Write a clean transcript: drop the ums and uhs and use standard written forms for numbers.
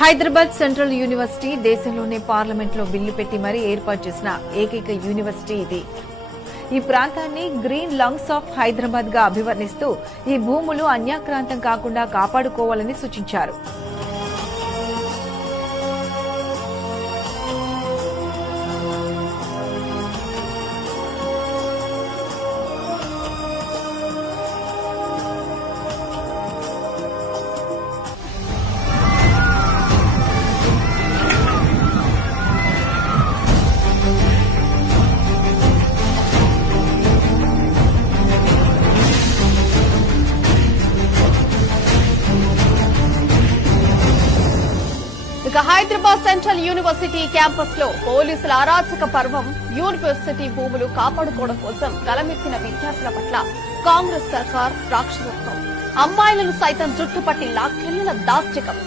Hyderabad central university దేశంలోనే పార్లమెంట్లో bill పెట్టి మరీ ఏర్పాటు చేసిన ఏకైక యూనివర్సిటీ ఇది. ఈ ప్రాంతాన్ని గ్రీన్ లంగ్స్ ఆఫ్ హైదరాబాద్ గా అభివర్ణిస్తూ ఈ భూములు అన్యాక్రాంతం కాకుండా కాపాడుకోవాలని సూచించారు. ఇక హైదరాబాద్ సెంట్రల్ యూనివర్సిటీ క్యాంపస్ లో పోలీసుల అరాచక పర్వం, యూనివర్సిటీ భూములు కాపాడుకోవడం కోసం గలమెత్తిన విద్యార్థుల పట్ల కాంగ్రెస్ సర్కార్ రాక్షసత్వం, అమ్మాయిలను సైతం జుట్టుపట్టి లాక్కెళ్లిన దాష్టికం,